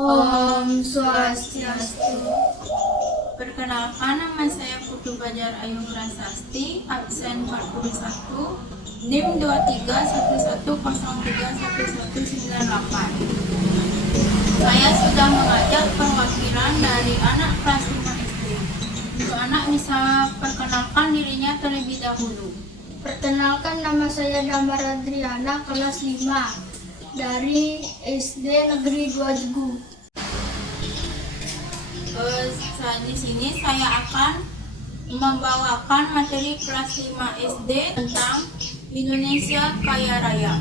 Om Swastiastu. Perkenalkan, nama saya Putu Fajar Ayu Prasasti, absen 41, NIM 2311031198. Saya sudah mengajak perwakilan dari anak kelas 5 SD. Untuk anak bisa perkenalkan dirinya terlebih dahulu. Perkenalkan, nama saya Damar Adriana, kelas 5 dari SD Negeri 2 Jegu. Di sini saya akan membawakan materi kelas 5 SD tentang Indonesia Kaya Raya.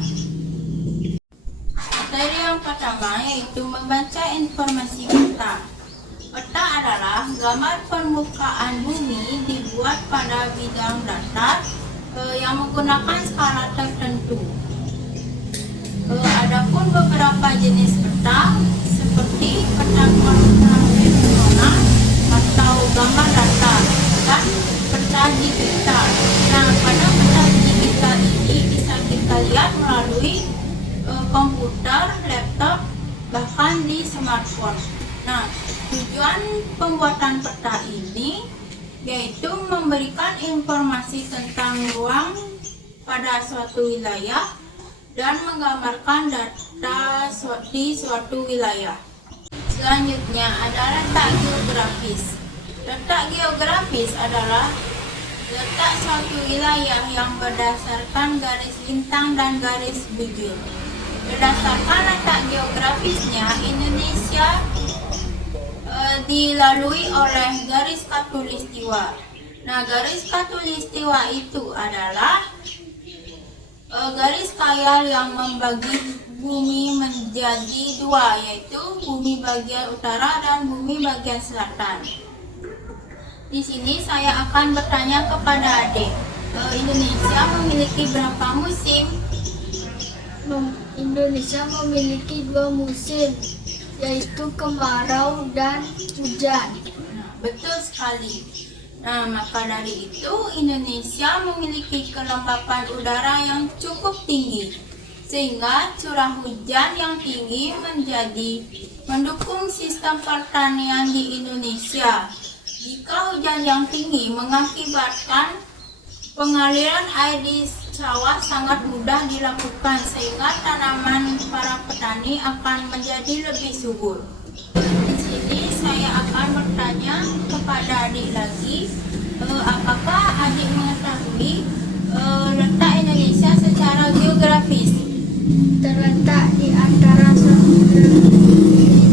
Materi yang pertama yaitu membaca informasi peta. Peta adalah gambar permukaan bumi dibuat pada bidang datar yang menggunakan skala tertentu. Adapun beberapa jenis peta seperti peta konvensional atau gambar datar dan peta digital. Nah, pada peta digital ini bisa kita lihat melalui komputer, laptop, bahkan di smartphone. Nah, tujuan pembuatan peta ini yaitu memberikan informasi tentang ruang pada suatu wilayah dan menggambarkan data di suatu wilayah. Selanjutnya ada letak geografis. Letak geografis adalah letak suatu wilayah yang berdasarkan garis lintang dan garis bujur. Berdasarkan letak geografisnya, Indonesia dilalui oleh garis khatulistiwa. Nah, garis khatulistiwa itu adalah garis khayal yang membagi bumi menjadi dua, yaitu bumi bagian utara dan bumi bagian selatan. Di sini saya akan bertanya kepada adik, Indonesia memiliki berapa musim? Indonesia memiliki 2 musim, yaitu kemarau dan hujan. Nah, betul sekali. Nah, maka dari itu Indonesia memiliki kelembapan udara yang cukup tinggi, sehingga curah hujan yang tinggi mendukung sistem pertanian di Indonesia. Jika hujan yang tinggi mengakibatkan pengaliran air di sawah sangat mudah dilakukan, sehingga tanaman para petani akan menjadi lebih subur. Di sini saya akan bertanya kepada adik lagi, apakah adik mengetahui letak Indonesia secara geografis? Terletak di antara Samudra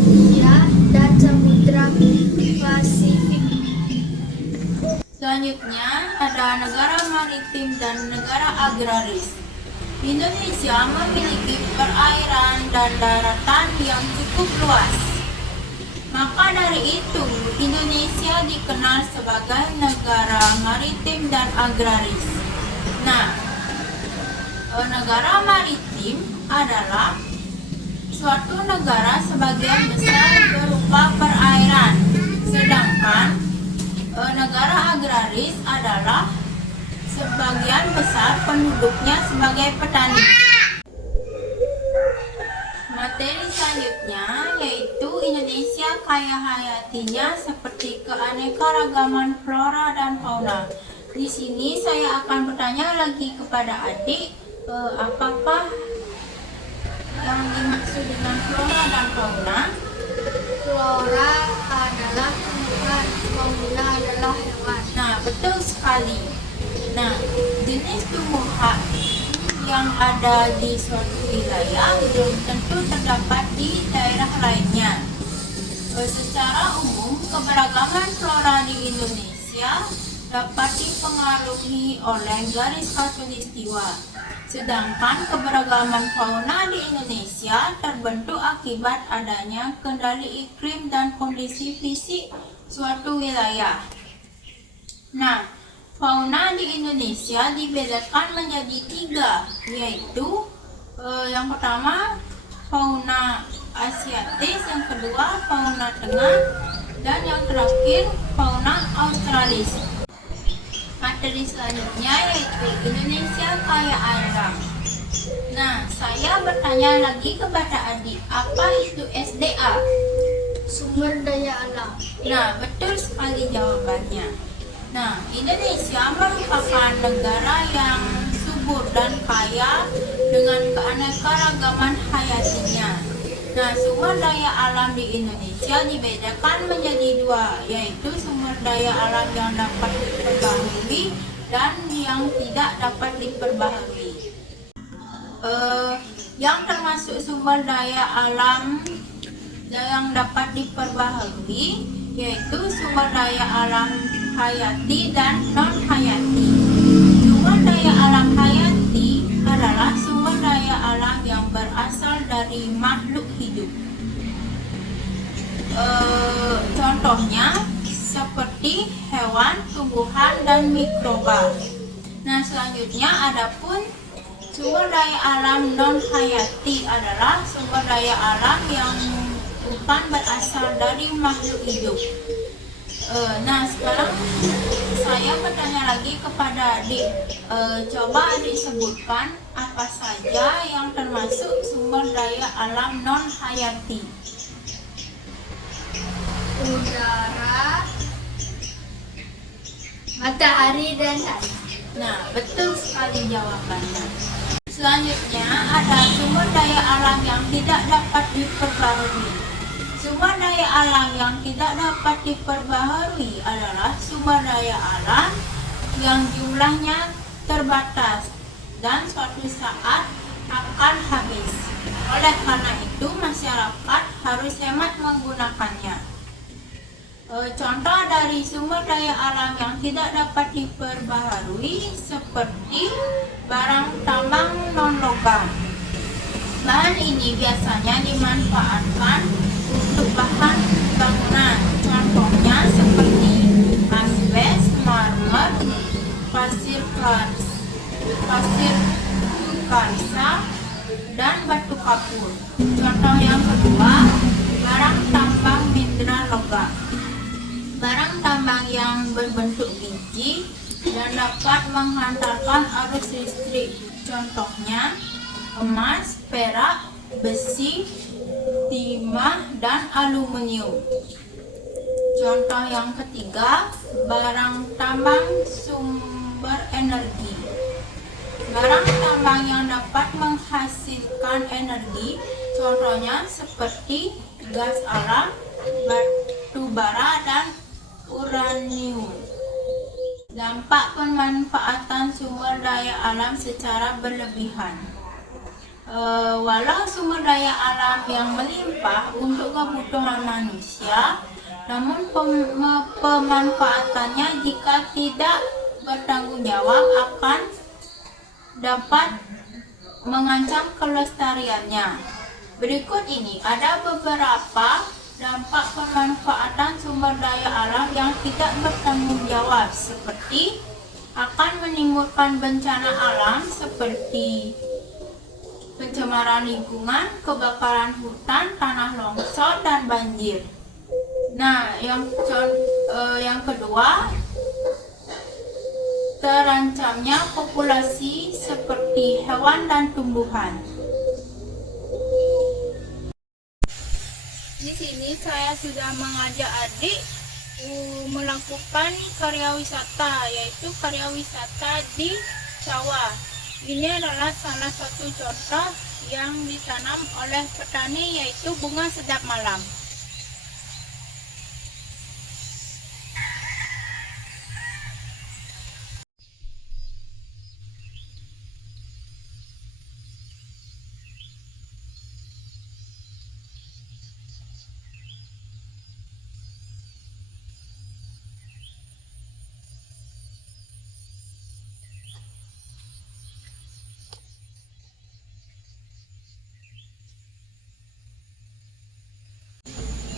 Hindia dan Samudra Pasifik. Selanjutnya ada negara maritim dan negara agraris. Indonesia memiliki perairan dan daratan yang cukup luas. Maka dari itu, Indonesia dikenal sebagai negara maritim dan agraris. Nah, negara maritim adalah suatu negara sebagian besar berupa perairan, sedangkan negara agraris adalah sebagian besar penduduknya sebagai petani. Materi selanjutnya yaitu Indonesia kaya hayatinya seperti keanekaragaman flora dan fauna. Di sini saya akan bertanya lagi kepada adik, apakah yang dimaksud dengan flora dan fauna? Flora adalah tumbuhan, fauna adalah hewan. Nah, betul sekali. Nah, jenis tumbuhan yang ada di suatu wilayah belum tentu terdapat di daerah lainnya. Secara umum, keberagaman flora di Indonesia dapat dipengaruhi oleh garis khatulistiwa, sedangkan keberagaman fauna di Indonesia terbentuk akibat adanya kendali iklim dan kondisi fisik suatu wilayah. Nah, fauna di Indonesia dibedakan menjadi 3, yaitu yang pertama fauna asiatis, yang kedua fauna tengah, dan yang terakhir fauna australis. Materi selanjutnya yaitu Indonesia kaya alam. Nah, saya bertanya lagi kepada adik, apa itu SDA? Sumber daya alam. Nah, betul sekali jawabannya. Nah, Indonesia merupakan negara yang subur dan kaya dengan keanekaragaman hayatinya. Nah, sumber daya alam di Indonesia dibedakan menjadi dua, yaitu sumber daya alam yang dapat diperbaharui dan yang tidak dapat diperbaharui. Yang termasuk sumber daya alam yang dapat diperbaharui yaitu sumber daya alam hayati dan non hayati. Sumber daya alam hayati adalah sumber daya alam yang berasal dari makhluk hidup. Contohnya seperti hewan, tumbuhan, dan mikroba. Nah, selanjutnya adapun sumber daya alam non hayati adalah sumber daya alam yang bukan berasal dari makhluk hidup. Nah, sekarang saya bertanya lagi kepada adik. Coba adik sebutkan apa saja yang termasuk sumber daya alam non hayati. Udara, matahari, dan air. Nah, betul sekali jawabannya. Selanjutnya ada sumber daya alam yang tidak dapat diperbaharui. Sumber daya alam yang tidak dapat diperbaharui adalah sumber daya alam yang jumlahnya terbatas dan suatu saat akan habis. Oleh karena itu, masyarakat harus hemat menggunakannya. Contoh dari sumber daya alam yang tidak dapat diperbaharui seperti barang tambang non-logam. Bahan ini biasanya dimanfaatkan untuk bahan bangunan. Contohnya seperti asbes, marmer, pasir karsa, dan batu kapur. Contoh yang kedua, barang tambang mineral logam. Barang tambang yang berbentuk biji dan dapat menghantarkan arus listrik. Contohnya emas, perak, besi, timah, dan aluminium. Contoh yang ketiga, barang tambang sumber energi. Barang tambang yang dapat menghasilkan energi, contohnya seperti gas alam, batu bara, dan uranium. Dampak pemanfaatan sumber daya alam secara berlebihan. Walau sumber daya alam yang melimpah untuk kebutuhan manusia, namun pemanfaatannya jika tidak bertanggung jawab akan dapat mengancam kelestariannya. Berikut ini ada beberapa dampak pemanfaatan sumber daya alam yang tidak bertanggung jawab, seperti akan menimbulkan bencana alam seperti pencemaran lingkungan, kebakaran hutan, tanah longsor, dan banjir. Nah, yang kedua, terancamnya populasi seperti hewan dan tumbuhan. Di sini saya sudah mengajak adik melakukan karya wisata, yaitu karya wisata di sawah. Ini adalah salah satu contoh yang ditanam oleh petani, yaitu bunga sedap malam.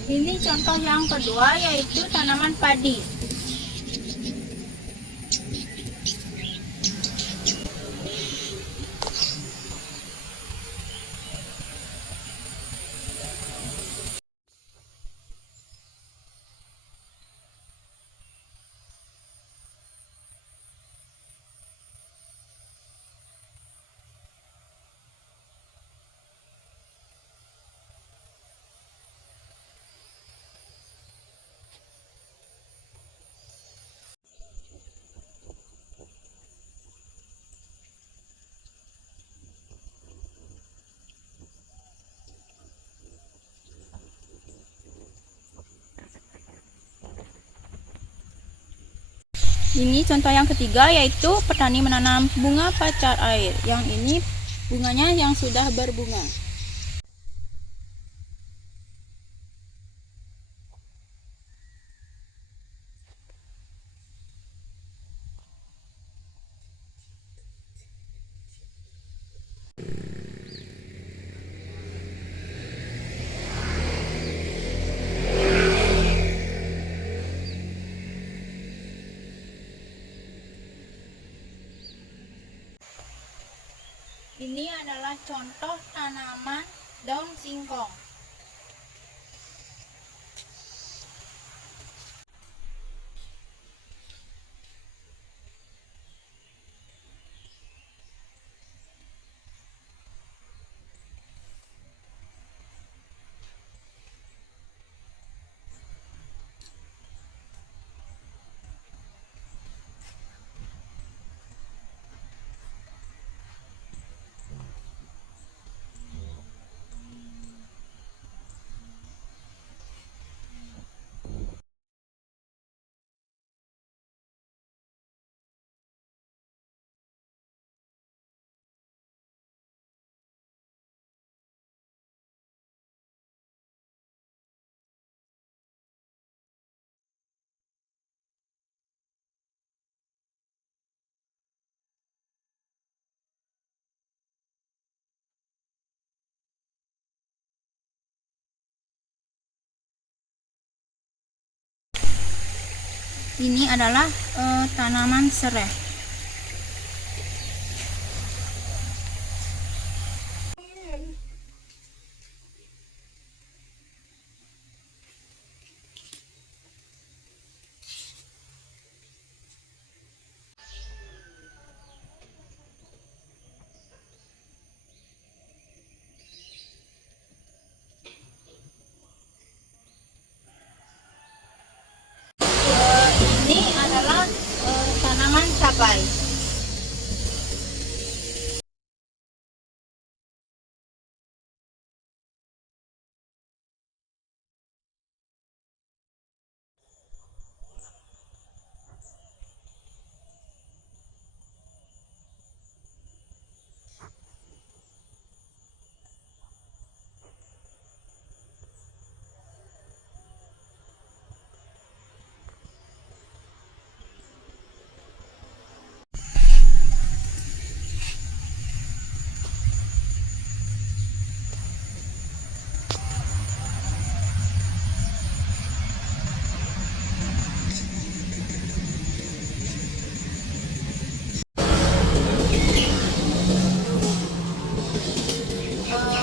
Ini contoh yang kedua, yaitu tanaman padi. Ini contoh yang ketiga, yaitu petani menanam bunga pacar air. Yang ini bunganya yang sudah berbunga. Ini adalah contoh tanaman daun singkong. Ini adalah tanaman serai. Ini adalah tanaman cabai.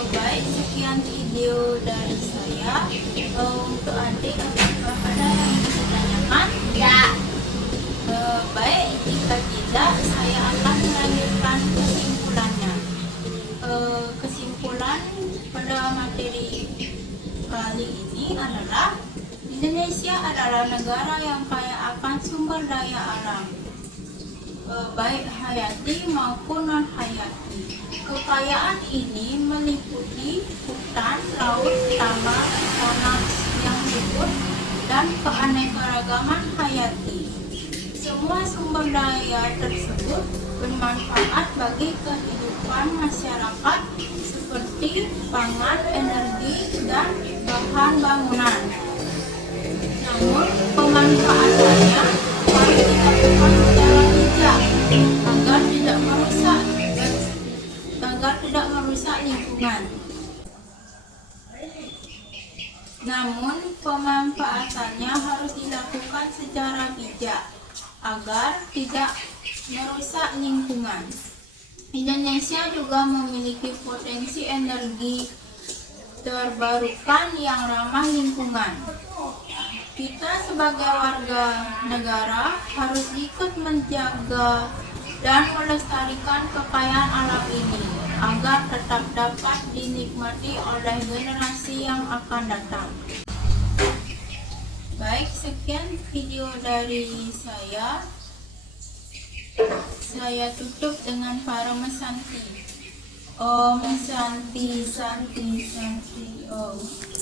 Baik, sekian video dari saya. Untuk adik, apakah ada yang ingin ditanyakan? Ya. Baik, jika tidak, saya akan melanjutkan kesimpulannya. Kesimpulan pada materi kali ini adalah Indonesia adalah negara yang kaya akan sumber daya alam, baik hayati maupun non hayati. Kekayaan ini meliputi hutan, laut, tambang, tanah yang subur, dan keanekaragaman hayati. Semua sumber daya tersebut bermanfaat bagi kehidupan masyarakat seperti pangan, energi, dan bahan bangunan. Namun, pemanfaatannya harus dilakukan secara bijak agar tidak merusak lingkungan. Namun, pemanfaatannya harus dilakukan secara bijak agar tidak merusak lingkungan. Indonesia juga memiliki potensi energi terbarukan yang ramah lingkungan. Kita sebagai warga negara harus ikut menjaga dan melestarikan kekayaan alam ini agar tetap dapat dinikmati oleh generasi yang akan datang. Baik, sekian video dari saya. Saya tutup dengan Parama Santi. Om Santi Santi Santi Om.